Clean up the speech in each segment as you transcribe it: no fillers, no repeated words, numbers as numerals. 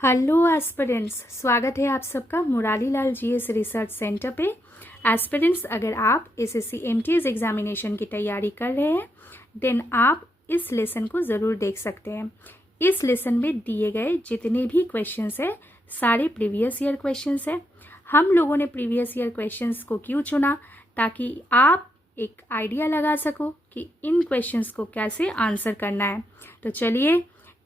Hello aspirants, स्वागत है आप सबका Murari Lal GS research centre पे। एस्पिरेंट्स, अगर आप एसएससी एमटीएस एग्जामिनेशन की तैयारी कर रहे हैं देन आप इस लेसन को ज़रूर देख सकते हैं। इस लेसन में दिए गए जितने भी क्वेश्चंस है सारे प्रीवियस ईयर क्वेश्चंस है। हम लोगों ने प्रीवियस ईयर क्वेश्चंस को क्यों चुना? ताकि आप एक आइडिया लगा सको कि इन क्वेश्चंस को कैसे आंसर करना है। तो चलिए,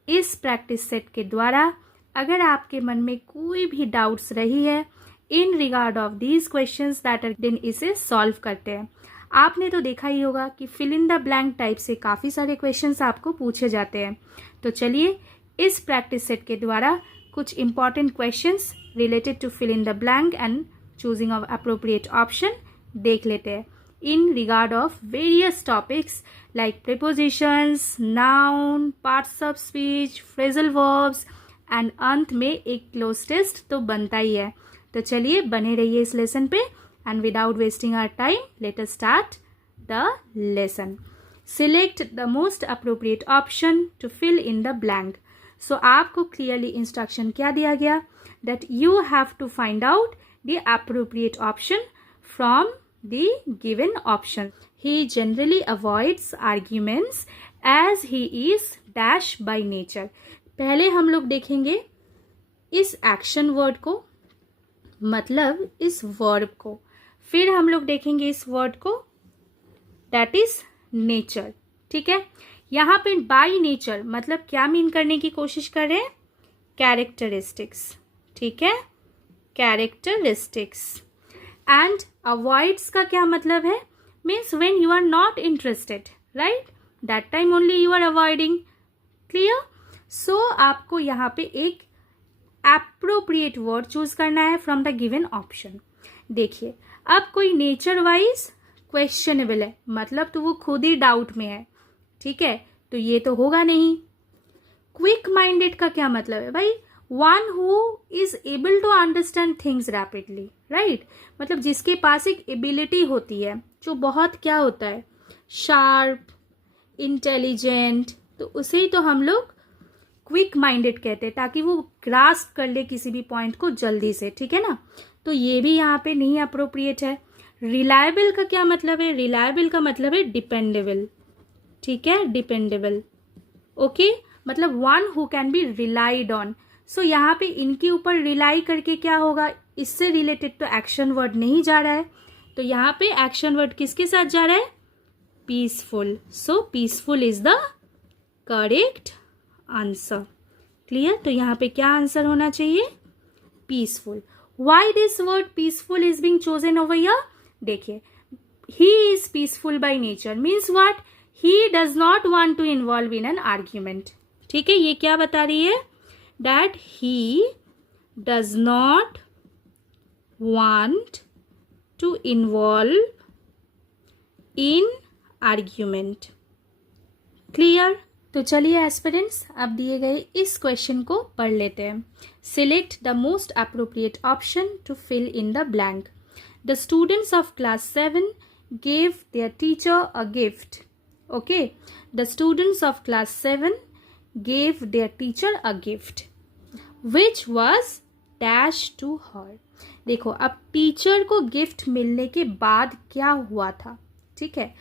इस प्रैक्टिस सेट के द्वारा अगर आपके मन में कोई भी डाउट्स रही है in regard of these questions that are, then इसे सॉल्व करते हैं। आपने तो देखा ही होगा कि fill in the blank type से काफ़ी सारे क्वेश्चंस आपको पूछे जाते हैं। तो चलिए, इस प्रैक्टिस सेट के द्वारा कुछ important questions related to fill in the blank and choosing of appropriate option देख लेते हैं in regard of various topics like prepositions, noun, parts of speech, phrasal verbs and अंत में एक क्लोज टेस्ट तो बनता ही है। तो चलिए, बने रहिए इस लेसन पे and without wasting our time let us start the lesson. Select the most appropriate option to fill in the blank. So आपको क्लियरली इंस्ट्रक्शन क्या दिया गया? That you have to find out the appropriate option from the given option. He generally avoids arguments as he is dash by nature. पहले हम लोग देखेंगे इस action word को, मतलब इस वर्ब को। फिर हम लोग देखेंगे इस वर्ड को, दैट इज नेचर। ठीक है, यहाँ पे बाय नेचर मतलब क्या मीन करने की कोशिश कर रहे हैं? कैरेक्टरिस्टिक्स। ठीक है, कैरेक्टरिस्टिक्स। एंड अवॉइड्स का क्या मतलब है? Means when you are not interested, right, that time only you are avoiding. Clear? So आपको यहाँ पे एक एप्रोप्रिएट वर्ड चूज करना है फ्रॉम द गिवन ऑप्शन। देखिए, अब कोई नेचर वाइज क्वेश्चनेबल है, मतलब तो वो खुद ही डाउट में है। ठीक है, तो ये तो होगा नहीं। क्विक माइंडेड का क्या मतलब है भाई? One who is able to understand things rapidly, right, मतलब जिसके पास एक एबिलिटी होती है जो बहुत क्या होता है, शार्प, इंटेलिजेंट, तो उसे ही तो हम लोग क्विक माइंडेड कहते हैं, ताकि वो ग्रास्प कर ले किसी भी पॉइंट को जल्दी से। ठीक है ना, तो ये भी यहाँ पे नहीं अप्रोप्रिएट है। रिलायबल का क्या मतलब है? रिलायबल का मतलब है डिपेंडेबल। ठीक है, डिपेंडेबल। ओके, मतलब one who can be relied on. So यहाँ पे इनके ऊपर रिलाई करके क्या होगा, इससे रिलेटेड तो एक्शन वर्ड नहीं जा रहा है, तो यहाँ पे एक्शन वर्ड किसके साथ जा रहा है? Peaceful. So peaceful is the correct answer. Clear? तो यहाँ पे क्या आंसर होना चाहिए? Peaceful. Why this word peaceful is being chosen over here? देखिए, he is peaceful by nature means what? He does not want to involve in an argument. ठीक है, ये क्या बता रही है? That he does not want to involve in argument. Clear? तो चलिए एस्पिरेंट्स, अब दिए गए इस क्वेश्चन को पढ़ लेते हैं। Select the most appropriate option to fill in the blank. The students of class 7 gave their teacher a gift. Okay, the students of class 7 gave their teacher a gift which was dash to her. देखो, अब teacher को gift मिलने के बाद क्या हुआ था, ठीक है,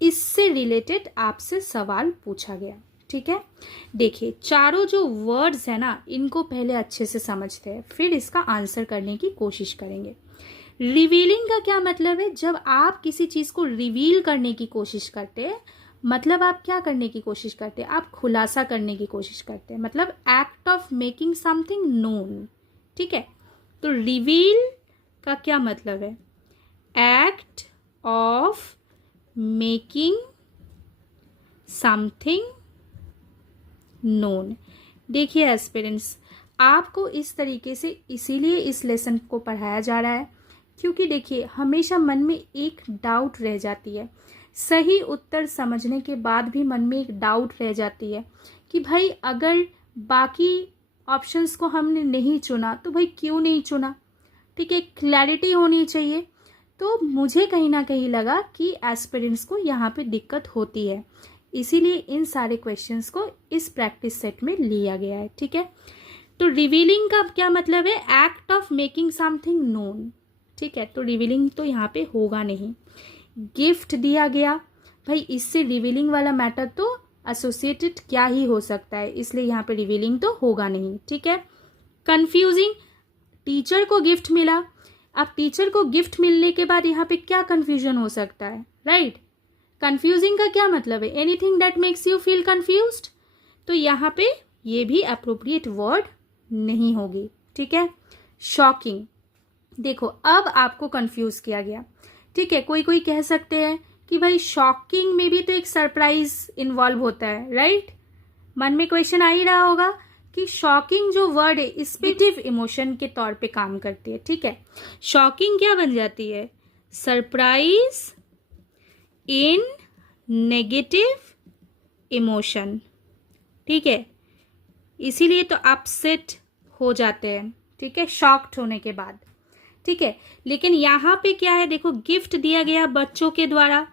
इससे रिलेटेड आपसे सवाल पूछा गया। ठीक है, देखिए, चारों जो वर्ड्स है ना, इनको पहले अच्छे से समझते हैं, फिर इसका आंसर करने की कोशिश करेंगे। रिवीलिंग का क्या मतलब है? जब आप किसी चीज को रिवील करने की कोशिश करते हैं, मतलब आप क्या करने की कोशिश करते हैं? आप खुलासा करने की कोशिश करते हैं, मतलब act of making something known. ठीक है, तो रिवील का क्या मतलब है? Act of making something known. देखिए एस्पिरेंट्स, आपको इस तरीके से इसीलिए इस लेसन को पढ़ाया जा रहा है क्योंकि देखिए, हमेशा मन में एक डाउट रह जाती है। सही उत्तर समझने के बाद भी मन में एक डाउट रह जाती है कि भाई अगर बाकी ऑप्शंस को हमने नहीं चुना तो भाई क्यों नहीं चुना। ठीक है, क्लैरिटी होनी चाहिए। तो मुझे कहीं ना कहीं लगा कि एस्पिरेंट्स को यहाँ पे दिक्कत होती है, इसीलिए इन सारे क्वेश्चंस को इस प्रैक्टिस सेट में लिया गया है। ठीक है, तो रिवीलिंग का क्या मतलब है? Act of making something known, ठीक है। तो रिवीलिंग तो यहाँ पे होगा नहीं। गिफ्ट दिया गया, भाई इससे रिवीलिंग वाला मैटर तो एसोसिएटेड क्या ही हो सकता है, इसलिए यहाँ पे रिवीलिंग तो होगा नहीं, ठीक है। कंफ्यूजिंग, टीचर को गिफ्ट मिला, अब टीचर को गिफ्ट मिलने के बाद यहाँ पे क्या कंफ्यूजन हो सकता है, राइट। कंफ्यूजिंग का क्या मतलब है? Anything that makes you feel confused. तो यहाँ पे ये भी अप्रोप्रिएट वर्ड नहीं होगी, ठीक है। शॉकिंग, देखो अब आपको कंफ्यूज किया गया, ठीक है। कोई कोई कह सकते हैं कि भाई शॉकिंग में भी तो एक सरप्राइज इन्वॉल्व होता है, राइट। मन में क्वेश्चन आ ही रहा होगा कि शॉकिंग जो वर्ड है इस्पेटिव इमोशन के तौर पे काम करती है, ठीक है। शॉकिंग क्या बन जाती है? सरप्राइज इन नेगेटिव इमोशन, ठीक है। इसीलिए तो अपसेट हो जाते हैं, ठीक है, शॉक्ड होने के बाद, ठीक है। लेकिन यहाँ पे क्या है, देखो गिफ्ट दिया गया बच्चों के द्वारा,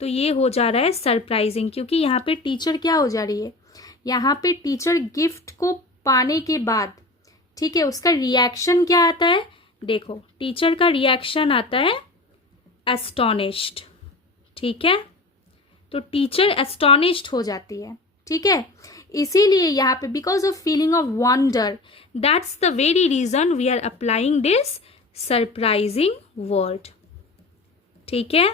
तो ये हो जा रहा है सरप्राइजिंग, क्योंकि यहाँ पे टीचर क्या हो जा रही है, यहाँ पे टीचर गिफ्ट को पाने के बाद, ठीक है, उसका रिएक्शन क्या आता है? देखो टीचर का रिएक्शन आता है एस्टोनिश्ड, ठीक है। तो टीचर एस्टोनिश्ड हो जाती है, ठीक है। इसीलिए यहाँ पे because of feeling of wonder, that's the very reason we are applying this surprising word, ठीक है।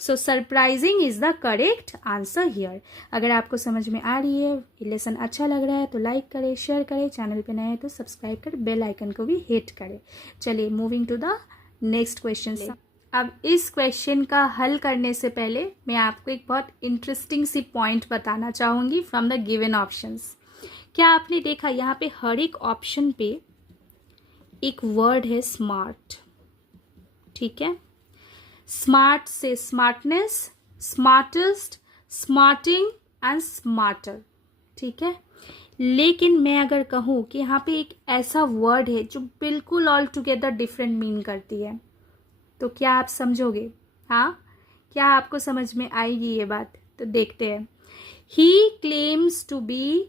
So surprising is the correct answer here. अगर आपको समझ में आ रही है, लेसन अच्छा लग रहा है तो लाइक करें, शेयर करें, चैनल पे नए हैं तो सब्सक्राइब करें, बेल आइकन को भी हिट करें। चलिए moving to the next question. अब इस क्वेश्चन का हल करने से पहले मैं आपको एक बहुत इंटरेस्टिंग सी पॉइंट बताना चाहूंगी फ्रॉम द गिवन ऑप्शंस। क्या आपने देखा यहाँ पे हर एक ऑप्शन पे एक वर्ड है स्मार्ट, ठीक है। स्मार्ट से smartness, smartest, smarting and smarter, ठीक है। लेकिन मैं अगर कहूँ कि यहाँ पे एक ऐसा वर्ड है जो बिल्कुल ऑल टुगेदर डिफरेंट मीन करती है, तो क्या आप समझोगे? हाँ, क्या आपको समझ में आएगी ये बात? तो देखते हैं। He claims to be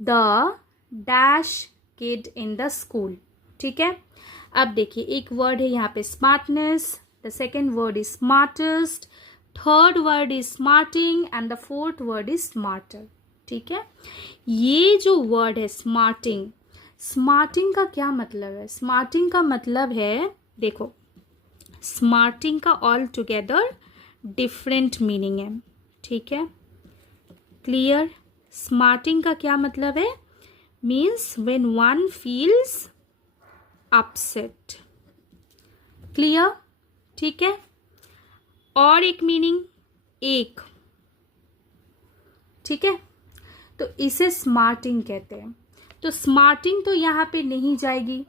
the dash kid in the school, ठीक है। अब देखिए एक वर्ड है यहाँ पे smartness, the second word is smartest, third word is smarting and the fourth word is smarter, ठीक है। ये जो वर्ड है स्मार्टिंग, स्मार्टिंग का क्या मतलब है? स्मार्टिंग का मतलब है, देखो स्मार्टिंग का ऑल टुगेदर डिफरेंट मीनिंग है, ठीक है, क्लियर। स्मार्टिंग का क्या मतलब है? Means when one feels upset, clear, ठीक है। और एक मीनिंग एक, ठीक है, तो इसे स्मार्टिंग कहते हैं। तो स्मार्टिंग तो यहाँ पे नहीं जाएगी,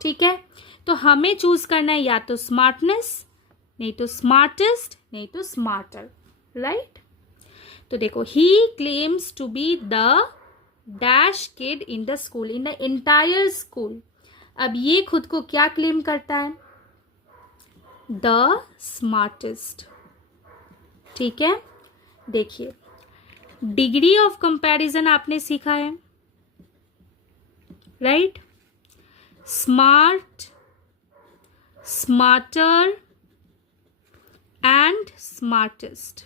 ठीक है। तो हमें चूज करना है या तो स्मार्टनेस, नहीं तो स्मार्टेस्ट, नहीं तो स्मार्टर, राइट। तो देखो he claims to be the dash kid in the school, in the entire school. अब ये खुद को क्या क्लेम करता है? द स्मार्टेस्ट, ठीक है। देखिए डिग्री ऑफ कंपैरिजन आपने सीखा है, right. Smart, smarter and smartest.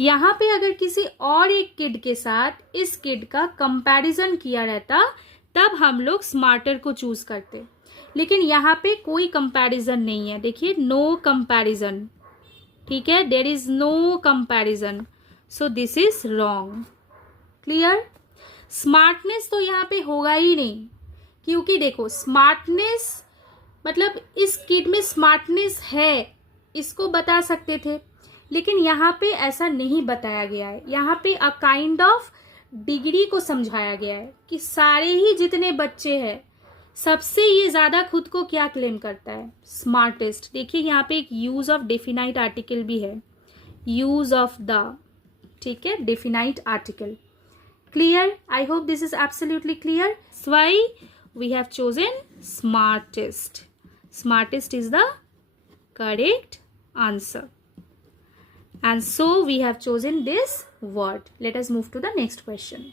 यहां पे अगर किसी और एक किड के साथ इस किड का कंपैरिजन किया रहता तब हम लोग स्मार्टर को चूज करते, लेकिन यहाँ पे कोई कंपैरिजन नहीं है। देखिए नो कंपैरिजन, ठीक है, there is no comparison, so this is wrong, clear. Smartness तो यहाँ पे होगा ही नहीं, क्योंकि देखो स्मार्टनेस मतलब इस किड में स्मार्टनेस है, इसको बता सकते थे, लेकिन यहाँ पे ऐसा नहीं बताया गया है। यहाँ पे अ काइंड ऑफ डिग्री को समझाया गया है कि सारे ही जितने बच्चे हैं सबसे ये ज्यादा खुद को क्या क्लेम करता है? स्मार्टेस्ट। देखिए यहाँ पे एक यूज ऑफ डेफिनाइट आर्टिकल भी है, यूज ऑफ द, ठीक है, definite article, clear. I hope this is absolutely clear. Why we have chosen smartest, smartest is the correct answer, and so we have chosen this word. Let us move to the next question.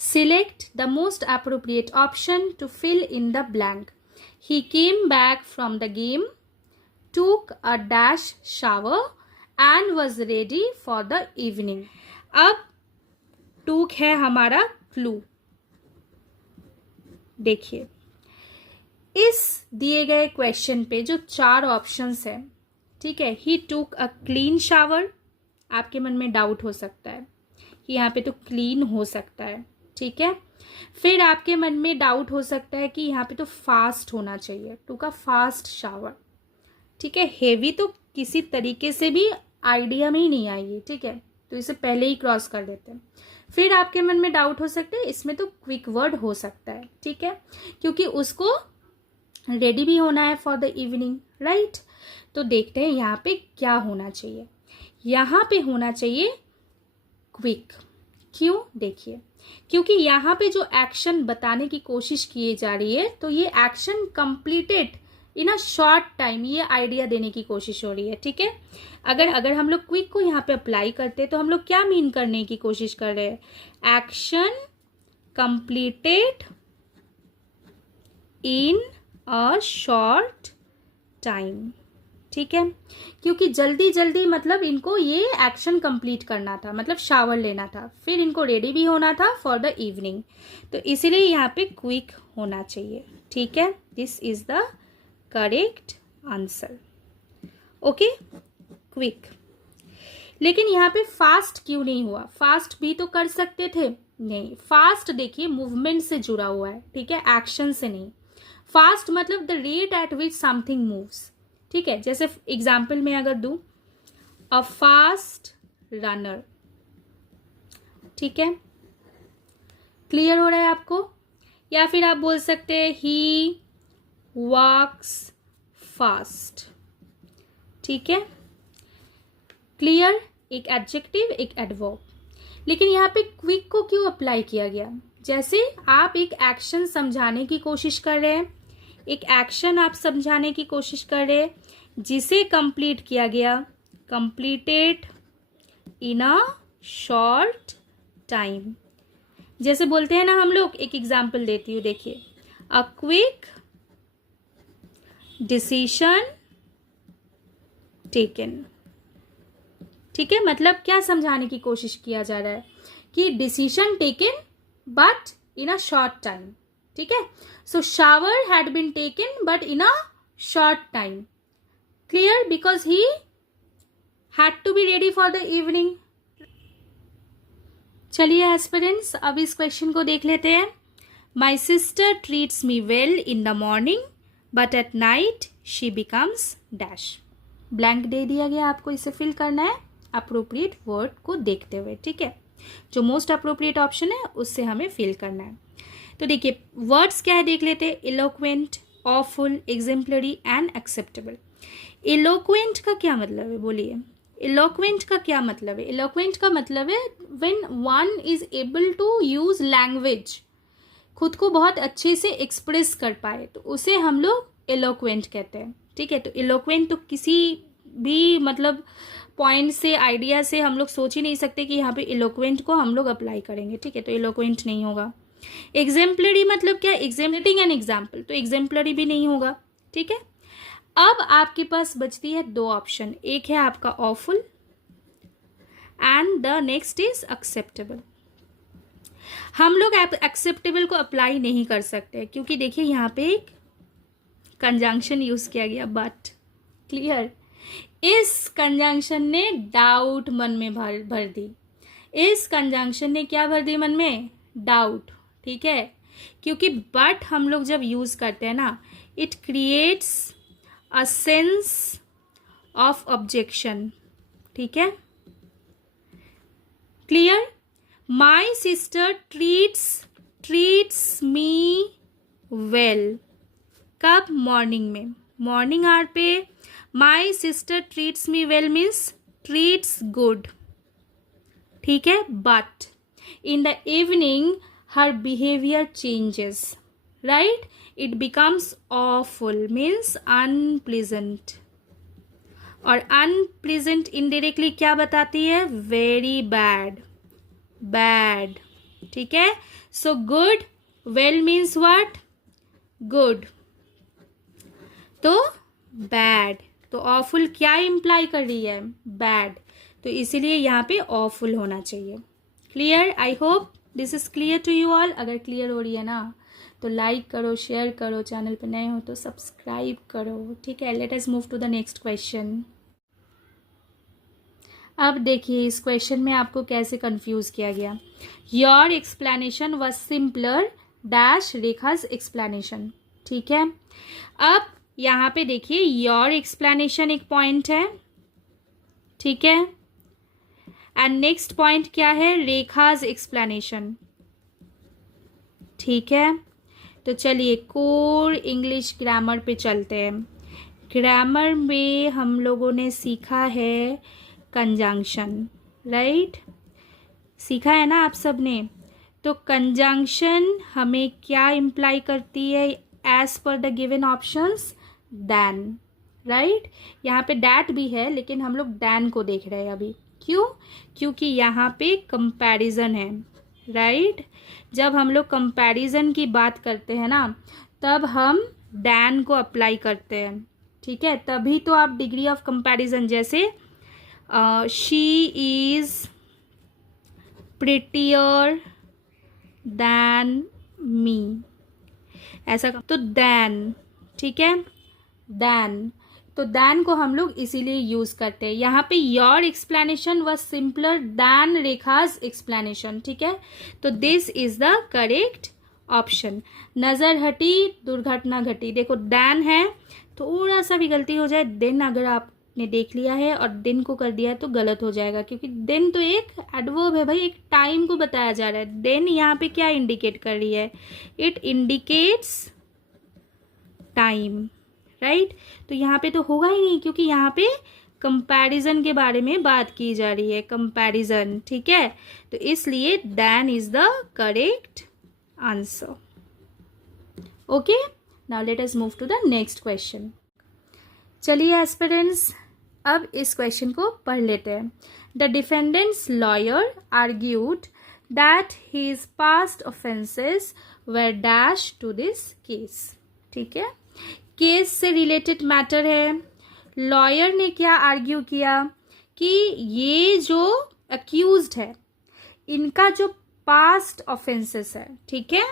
Select the most appropriate option to fill in the blank. He came back from the game, took a dash shower and was ready for the evening. अब took है हमारा clue. देखिए इस दिए गए question पे जो 4 options है, ठीक है, ही टूक अ क्लीन शावर. आपके मन में डाउट हो सकता है कि यहाँ पे तो क्लीन हो सकता है, ठीक है. फिर आपके मन में डाउट हो सकता है कि यहाँ पे तो फास्ट होना चाहिए, टूक अ फास्ट शावर, ठीक है. हेवी तो किसी तरीके से भी आइडिया में ही नहीं आई, ठीक है, तो इसे पहले ही क्रॉस कर देते हैं. फिर आपके मन में डाउट हो सकता है इसमें तो क्विक वर्ड हो सकता है, ठीक है, क्योंकि उसको रेडी भी होना है फॉर द इवनिंग, राइट. तो देखते हैं यहाँ पे क्या होना चाहिए. यहाँ पे होना चाहिए क्विक. क्यों? देखिए, क्योंकि यहाँ पे जो एक्शन बताने की कोशिश की जा रही है तो ये action completed in a short time, ये आइडिया देने की कोशिश हो रही है, ठीक है. अगर हम लोग क्विक को यहाँ पे अप्लाई करते तो हम लोग क्या मीन करने की कोशिश कर रहे हैं? Action completed in a short time, ठीक है. क्योंकि जल्दी जल्दी मतलब इनको ये एक्शन कंप्लीट करना था, मतलब शावर लेना था, फिर इनको रेडी भी होना था फॉर द इवनिंग, तो इसीलिए यहाँ पे क्विक होना चाहिए, ठीक है. This is the correct answer. Okay, quick. लेकिन यहाँ पे फास्ट क्यों नहीं हुआ? फास्ट भी तो कर सकते थे. नहीं, फास्ट देखिए मूवमेंट से जुड़ा हुआ है, ठीक है, एक्शन से नहीं. फास्ट मतलब the rate at which something moves, ठीक है. जैसे एग्जाम्पल में अगर दूं, अ फास्ट रनर, ठीक है, क्लियर हो रहा है आपको. या फिर आप बोल सकते हैं ही वॉक्स फास्ट, ठीक है, क्लियर. एक एडजेक्टिव, एक एडवर्ब. लेकिन यहाँ पे क्विक को क्यों अप्लाई किया गया? जैसे आप एक एक्शन समझाने की कोशिश कर रहे हैं, एक एक्शन आप समझाने की कोशिश कर रहे हैं जिसे कंप्लीट किया गया, completed in a short time. जैसे बोलते हैं ना हम लोग, एक एग्जाम्पल देती हूँ, देखिए, अ क्विक डिसीजन टेकन, ठीक है. मतलब क्या समझाने की कोशिश किया जा रहा है कि decision taken but in a short time, ठीक है. So shower had been taken but in a short time, clear, because he had to be ready for the evening. चलिए एस्पिरेंट्स, अब इस क्वेश्चन को देख लेते हैं. My sister treats me well in the morning but at night she becomes dash. Blank दे दिया गया, आपको इसे फिल करना है अप्रोप्रिएट वर्ड को देखते हुए, ठीक है. जो मोस्ट अप्रोप्रिएट ऑप्शन है उससे हमें फिल करना है. तो देखिए वर्ड्स क्या है देख लेते हैं. Eloquent, awful, exemplary and acceptable. Eloquent का क्या मतलब है? बोलिए, इलोक्वेंट का क्या मतलब है? इलोक्वेंट का मतलब है when one is able to use language, खुद को बहुत अच्छे से एक्सप्रेस कर पाए, तो उसे हम लोग इलोक्वेंट कहते हैं, ठीक है. तो इलोक्वेंट तो किसी भी मतलब पॉइंट से, आइडिया से हम लोग सोच ही नहीं सकते कि यहाँ पे इलोक्वेंट को हम लोग अप्लाई करेंगे, ठीक है, तो इलोक्वेंट नहीं होगा. एग्जेम्पलरी मतलब क्या? एग्जेम्पलिंग एन एग्जाम्पल, तो एग्जेम्पलरी भी नहीं होगा, ठीक है. अब आपके पास बचती है 2 ऑप्शन. एक है आपका awful and the next is acceptable. हम लोग एक्सेप्टेबल को अप्लाई नहीं कर सकते क्योंकि देखिए यहाँ पे एक कंजंक्शन यूज किया गया बट, क्लियर. इस कंजंक्शन ने डाउट मन में भर दी. इस कंजंक्शन ने क्या भर दी मन में? डाउट, ठीक है. क्योंकि बट हम लोग जब यूज करते हैं ना, it creates a sense of objection, ठीक है, क्लियर. माई सिस्टर ट्रीट्स मी वेल. कब? मॉर्निंग में, मॉर्निंग आवर पे. माई sister treats me well means treats good, ठीक है. But in the evening her behaviour changes, right. It becomes awful means unpleasant. और unpleasant indirectly क्या बताती है? वेरी बैड, बैड, ठीक है. So good, well means what, good, तो bad, तो ऑफुल क्या इम्प्लाई कर रही है, बैड, तो इसीलिए यहाँ पे ऑफुल होना चाहिए। Clear, I hope this is clear to you all. अगर क्लियर हो रही है ना तो लाइक करो, शेयर करो, चैनल पे नए हो तो सब्सक्राइब करो, ठीक है। Let us move to the next question. अब देखिए इस क्वेश्चन में आपको कैसे कंफ्यूज किया गया। Your explanation was simpler dash Rekha's explanation, ठीक है। अब यहाँ पे देखिए योर एक्सप्लेनेशन एक पॉइंट है, ठीक है, एंड नेक्स्ट पॉइंट क्या है, रेखाज एक्सप्लेनेशन, ठीक है। तो चलिए कोर इंग्लिश ग्रामर पे चलते हैं। ग्रामर में हम लोगों ने सीखा है कंजंक्शन, राइट, सीखा है ना आप सब ने। तो कंजंक्शन हमें क्या इम्प्लाई करती है एज पर the given options, then, right. यहाँ पे डैट भी है लेकिन हम लोग दैन को देख रहे हैं अभी, क्यों, क्योंकि यहाँ पे कंपैरिजन है, राइट। जब हम लोग कंपैरिजन की बात करते हैं ना तब हम दैन को अप्लाई करते हैं, ठीक है। तभी तो आप डिग्री ऑफ कंपैरिजन, जैसे she is prettier than me, ऐसा तो दैन, ठीक है, दैन, तो दैन को हम लोग इसीलिए यूज करते हैं। यहाँ पे your explanation was simpler than Rekha's explanation, ठीक है, तो this is the correct option. नजर हटी दुर्घटना घटी, देखो दैन है, थोड़ा सा भी गलती हो जाए, देन अगर आपने देख लिया है और दिन को कर दिया है तो गलत हो जाएगा, क्योंकि दिन तो एक एडवर्ब है भाई, एक टाइम को बताया जा रहा है। देन यहाँ पे क्या इंडिकेट कर रही है, इट इंडिकेट्स टाइम, राइट। तो यहाँ पे तो होगा ही नहीं क्योंकि यहाँ पे कंपैरिजन के बारे में बात की जा रही है, कंपैरिजन, ठीक है। तो इसलिए then is the correct answer. Okay, now let us move to the next question. चलिए एस्पिरेंट्स अब इस क्वेश्चन को पढ़ लेते हैं। The defendant's lawyer argued that his past offences were dash to this case, ठीक है। केस से रिलेटेड मैटर है। लॉयर ने क्या आर्ग्यू किया कि ये जो अक्यूज्ड है इनका जो पास्ट ऑफेंसेस है, ठीक है,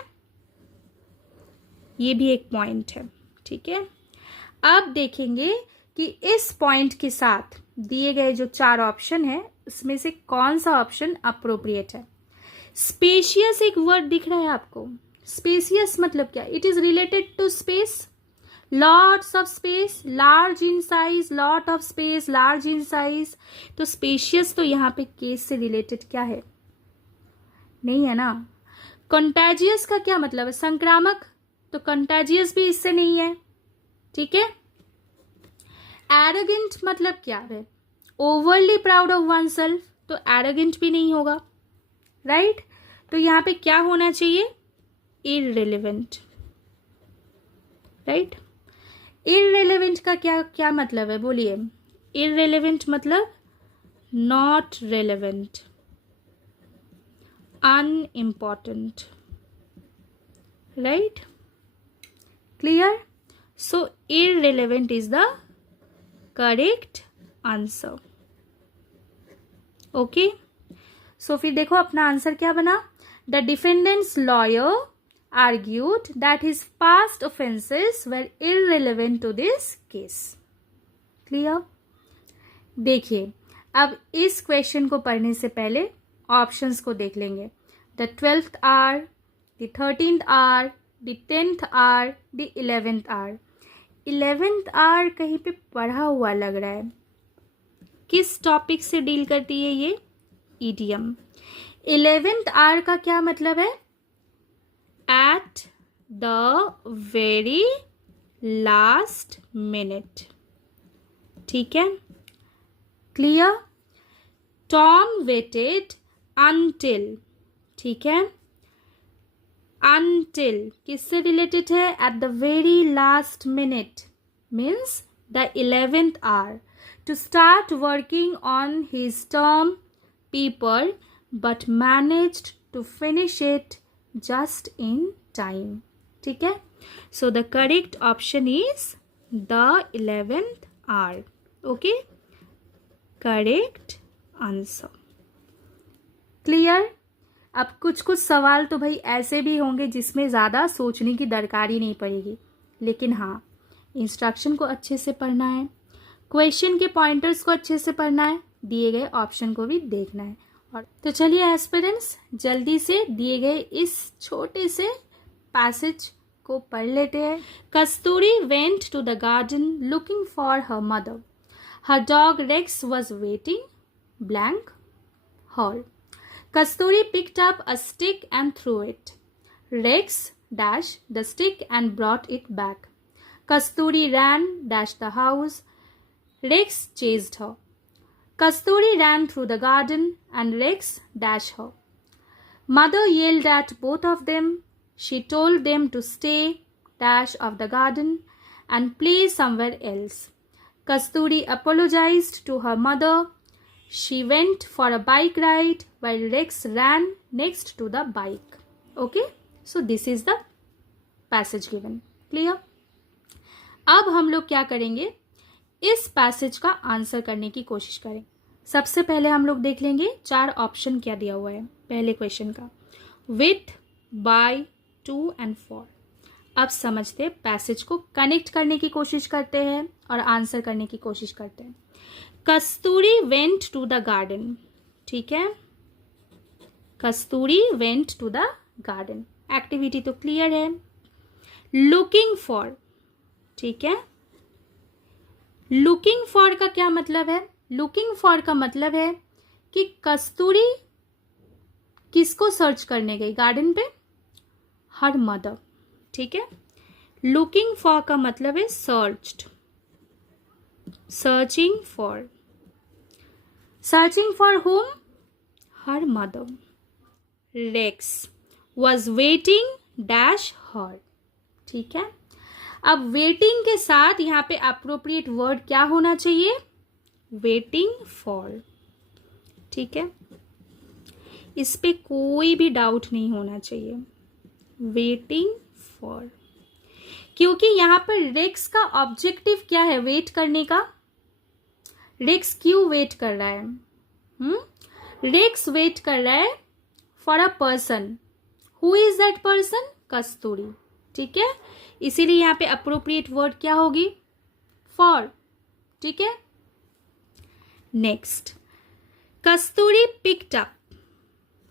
ये भी एक पॉइंट है, ठीक है। अब देखेंगे कि इस पॉइंट के साथ दिए गए जो 4 ऑप्शन है उसमें से कौन सा ऑप्शन अप्रोप्रिएट है। स्पेशियस एक वर्ड दिख रहा है आपको, स्पेशियस मतलब क्या, it is related to space, lots of space, large in size, lot of space, large in size. तो स्पेशियस तो यहाँ पे केस से रिलेटेड क्या है, नहीं है ना। कंटेजियस का क्या मतलब है, संक्रामक, तो कंटेजियस भी इससे नहीं है, ठीक है। एरोगेंट मतलब क्या है, overly proud of one self, तो एरोगेंट भी नहीं होगा, राइट। तो यहाँ पे क्या होना चाहिए, इररिलेवेंट, राइट। इररिलेवेंट का क्या क्या मतलब है बोलिए, इररिलेवेंट मतलब not relevant, unimportant, right, clear. So irrelevant is the correct answer, okay. So फिर देखो अपना आंसर क्या बना, the defendant's lawyer argued that his past offenses were irrelevant to this case. Clear? देखिए अब इस क्वेश्चन को पढ़ने से पहले ऑप्शंस को देख लेंगे। The 12th hour, the 13th hour, the 10th hour, the 11th hour. 11th hour कहीं पे पढ़ा हुआ लग रहा है, किस टॉपिक से डील करती है ये, ईडियम। 11th आवर का क्या मतलब है, at the very last minute, ठीक है, क्लियर। टॉम waited until, ठीक है, until किससे रिलेटेड है, at the very last minute means the 11th hour to start working on his term paper but managed to finish it just in time. ठीक है. So the correct option is the 11th hour. Okay, correct answer. Clear. अब कुछ कुछ सवाल तो भाई ऐसे भी होंगे जिसमें ज़्यादा सोचने की दरकार ही नहीं पड़ेगी, लेकिन हाँ, इंस्ट्रक्शन को अच्छे से पढ़ना है, क्वेश्चन के पॉइंटर्स को अच्छे से पढ़ना है, दिए गए ऑप्शन को भी देखना है. और तो चलिए एस्पिरेंट्स, जल्दी से दिए गए इस छोटे से पैसेज को पढ़ लेते हैं. Kasturi went to the garden looking for her mother. Her dog Rex was waiting blank hall. Kasturi picked up a stick and threw it. Rex dashed the stick and brought it back. Kasturi ran, dashed the house. Rex chased her. Kasturi ran through the garden and Rex dashed her. Mother yelled at both of them. She told them to stay, dash of the garden and play somewhere else. Kasturi apologized to her mother. She went for a bike ride while Rex ran next to the bike. Okay, so this is the passage given. Clear? अब हम लोग क्या करेंगे, इस passage का answer करने की कोशिश करें. सबसे पहले हम लोग देख लेंगे 4 ऑप्शन क्या दिया हुआ है पहले क्वेश्चन का. With, by, to and for. अब समझते हैं, पैसेज को कनेक्ट करने की कोशिश करते हैं और आंसर करने की कोशिश करते हैं. Kasturi went to the garden. ठीक है, Kasturi went to the garden. Activity तो क्लियर है. Looking for. ठीक है, लुकिंग फॉर का क्या मतलब है? लुकिंग फॉर का मतलब है कि कस्तूरी किसको सर्च करने गई गार्डन पे? Her mother. ठीक है, लुकिंग फॉर का मतलब है searched, searching for. Searching for whom? Her mother. Rex was waiting dash her. ठीक है, अब वेटिंग के साथ यहाँ पे अप्रोप्रिएट वर्ड क्या होना चाहिए? Waiting for. ठीक है, इस पे कोई भी डाउट नहीं होना चाहिए. वेटिंग फॉर, क्योंकि यहाँ पर रेक्स का ऑब्जेक्टिव क्या है? वेट करने का. रेक्स क्यों वेट कर रहा है? रेक्स वेट कर रहा है for a person. Who is that person? Kasturi. ठीक है, इसीलिए यहाँ पे अप्रोप्रिएट वर्ड क्या होगी? फॉर. ठीक है, next. Kasturi picked up.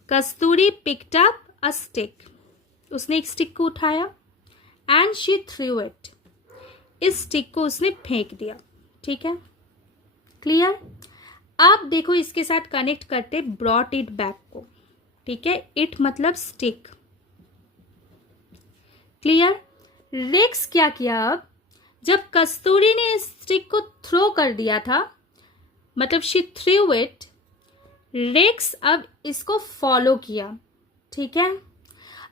Kasturi picked up a stick. उसने एक स्टिक को उठाया. And she threw it. इस स्टिक को उसने फेंक दिया. ठीक है, क्लियर. अब देखो, इसके साथ कनेक्ट करते ब्रॉट इट बैक को. ठीक है, इट मतलब स्टिक. क्लियर. रेक्स क्या किया? अब जब कस्तूरी ने इस स्टिक को थ्रो कर दिया था, मतलब शी थ्रू इट, रेक्स अब इसको फॉलो किया. ठीक है,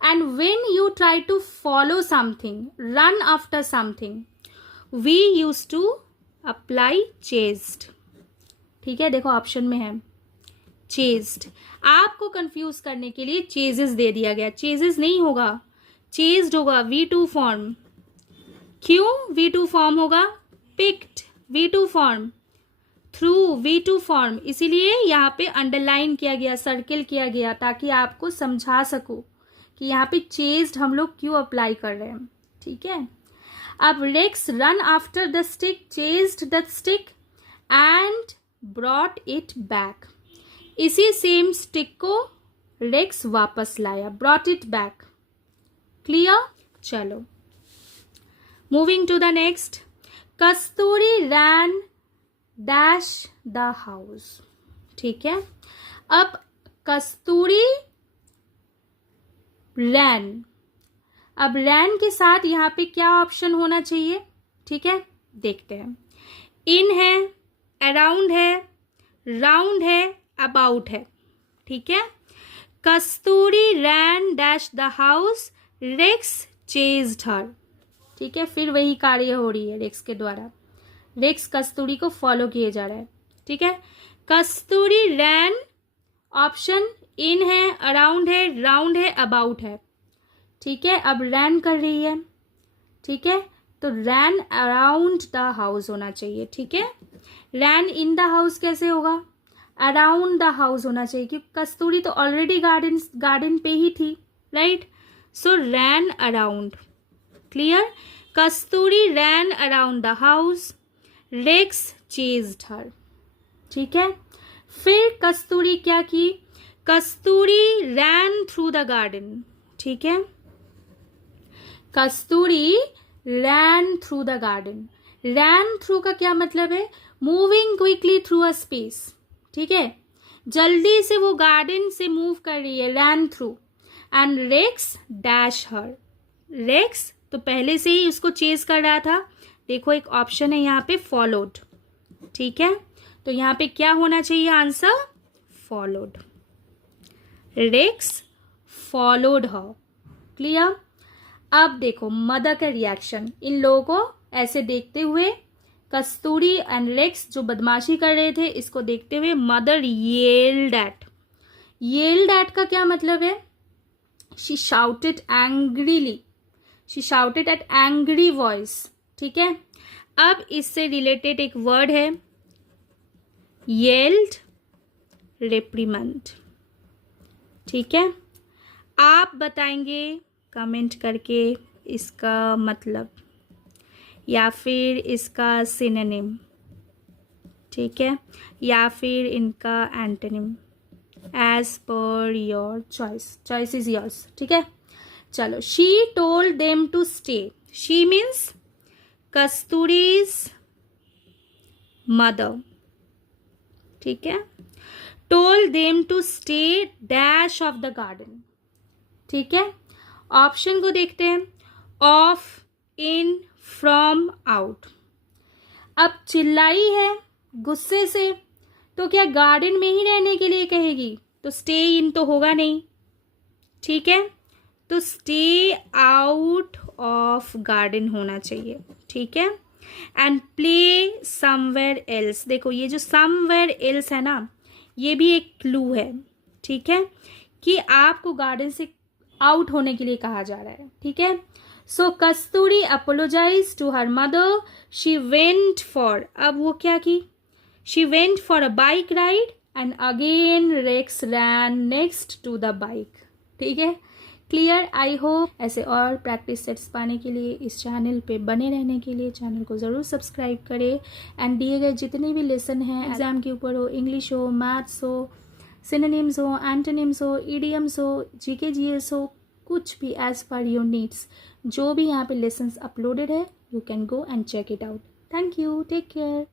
and when you try to follow something, run after something, we use to apply chased. ठीक है, देखो ऑप्शन में है चेज्ड. आपको कंफ्यूज करने के लिए चेजेस दे दिया गया. चेजेस नहीं होगा, चेज्ड होगा. V2 form. क्यों V2 फॉर्म होगा? Picked V2 form, through V2 form. इसीलिए यहाँ पे अंडरलाइन किया गया, सर्किल किया गया, ताकि आपको समझा सकूं कि यहाँ पे चेज्ड हम लोग क्यों अप्लाई कर रहे हैं. ठीक है, अब Rex run after the stick, chased the stick and brought it back. इसी सेम स्टिक को रेक्स वापस लाया, ब्रॉट इट बैक. क्लियर. चलो, moving to the next. Kasturi ran dash the house. ठीक है, अब कस्तूरी रैन. अब रैन के साथ यहाँ पे क्या ऑप्शन होना चाहिए? ठीक है, देखते हैं. इन है, अराउंड है, राउंड है, अबाउट है. ठीक है, Kasturi ran dash the house, Rex chased her. ठीक है, फिर वही कार्य हो रही है रेक्स के द्वारा. रेक्स कस्तूरी को फॉलो किए जा रहा है. ठीक है, कस्तूरी रैन, ऑप्शन इन है, अराउंड है, राउंड है, अबाउट है. ठीक है, अब रैन कर रही है, ठीक है, तो रैन अराउंड द हाउस होना चाहिए, ठीक है। रैन इन द हाउस कैसे होगा, अराउंड द हाउस होना चाहिए, क्योंकि कस्तूरी तो ऑलरेडी गार्डन पे ही थी, right. So ran around, clear. Kasturi ran around the house, Rex chased her, ठीक है। फिर कस्तूरी क्या की, Kasturi ran through the garden, ठीक है। Kasturi ran through the garden, ran through का क्या मतलब है, moving quickly through a space, ठीक है, जल्दी से वो गार्डन से मूव कर रही है, ran through. And Rex dash her, Rex तो पहले से ही उसको चेज कर रहा था, देखो एक ऑप्शन है यहाँ पे फॉलोड, ठीक है, तो यहाँ पे क्या होना चाहिए answer, followed, Rex followed her, clear. अब देखो मदर का रिएक्शन, इन लोगों को ऐसे देखते हुए, कस्तूरी एंड रेक्स जो बदमाशी कर रहे थे इसको देखते हुए mother yelled at, yelled at का क्या मतलब है, she shouted angrily, she shouted at angry voice, ठीक है। अब इससे रिलेटेड एक वर्ड है येल्ड, रिप्रीमेंड, ठीक है। आप बताएंगे कमेंट करके इसका मतलब या फिर इसका सिनोनिम, ठीक है, या फिर इनका antonym, as per your choice, choice is yours, ठीक है। चलो, she told them to stay, she means Kasturi's mother, ठीक है। Told them to stay dash of the garden, ठीक है। ऑप्शन को देखते हैं, ऑफ, इन, फ्रॉम, आउट। अब चिल्लाई है गुस्से से, तो क्या गार्डन में ही रहने के लिए कहेगी, तो स्टे इन तो होगा नहीं, ठीक है, तो स्टे आउट ऑफ गार्डन होना चाहिए, ठीक है। एंड प्ले समवेयर एल्स, देखो ये जो समवेयर एल्स है ना, ये भी एक क्लू है, ठीक है, कि आपको गार्डन से आउट होने के लिए कहा जा रहा है, ठीक है। So Kasturi apologize to her mother, she went for, अब वो क्या की, she went for a bike ride and again Rex ran next to the bike, ठीक है, क्लियर। आई होप ऐसे और प्रैक्टिस सेट्स पाने के लिए इस चैनल पे बने रहने के लिए चैनल को ज़रूर सब्सक्राइब करें। एंड दिए गए जितने भी लेसन हैं एग्जाम के ऊपर, हो इंग्लिश हो, मैथ्स हो, सिनोनिम्स हो, एंटोनिम्स हो, ईडियम्स हो, जीके जीएस हो, कुछ भी एज पर योर नीड्स, जो भी यहाँ पे लेसन्स अपलोडेड है, you can go and check it out. Thank you, take care.